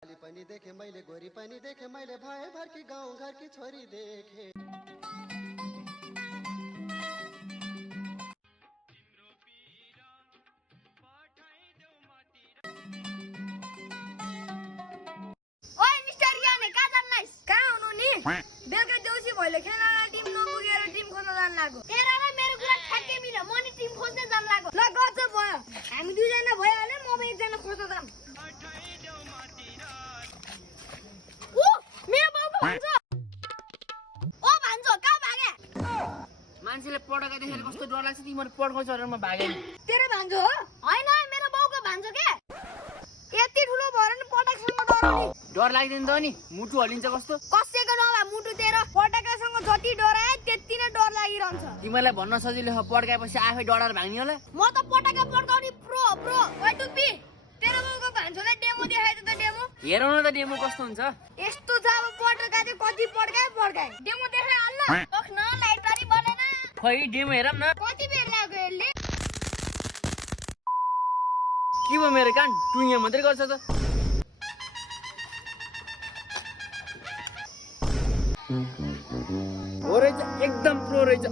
काली पनि देखे मैले गोरी पनि देखे मैले भए भर की गाउँ घर की छोरी देखे ओए मिस्टर याने कहाँ जान्लाइस कहाँ हुनु नि बेलुका देउसी भइले खेल्न टिम नपुगेर टिम खोज्न जान लाग्यो तेरा र मेरो कुरा ठ्याक्कै मिल्यो म नि टिम खोज्न जान लाग्यो ल गजब भयो हामी दुईजना भइहाल्यो म एकजना खोज्न जाम ओ मेरो बाबु भन्छ ओ भन्छ कहाँ भागे मान्छेले पड्का देखेर कस्तो डर लाग्छ तिमीहरु पड्काउँछ भनेर म भागे नि तेरो भान्जो हो हैन मेरो बाउको भान्जो के यति ठुलो भएर नि पटाकसँग डराउने डर लाग्दैन त नि मुटु हल्लिन्छ कस्तो कसैको नभए मुटु तेरो पटाकासँग जति डराए त्यति नै डर लागिरहन्छ तिमीलाई भन्न सजिलो हो पड्काएपछि आफै डराएर भाग्ने होला म त पटाका पड्काउने प्रो ओइ टुप्पी तेरो बाउको भान्जोलाई डेमो देखाइ त डेमो हेरौ न त डेमो कस्तो हुन्छ यस्तो छ अब पटाका चाहिँ कति पड्काए डेमो देखाइ हाल्न ओख न लाइट बारी बलेन खै डेमो हेरम न कति बेर लाग्यो यसले के भयो मेरो कान टुङ्गे मात्रै गर्छ त हो रहेछ एकदम प्रो रहेछ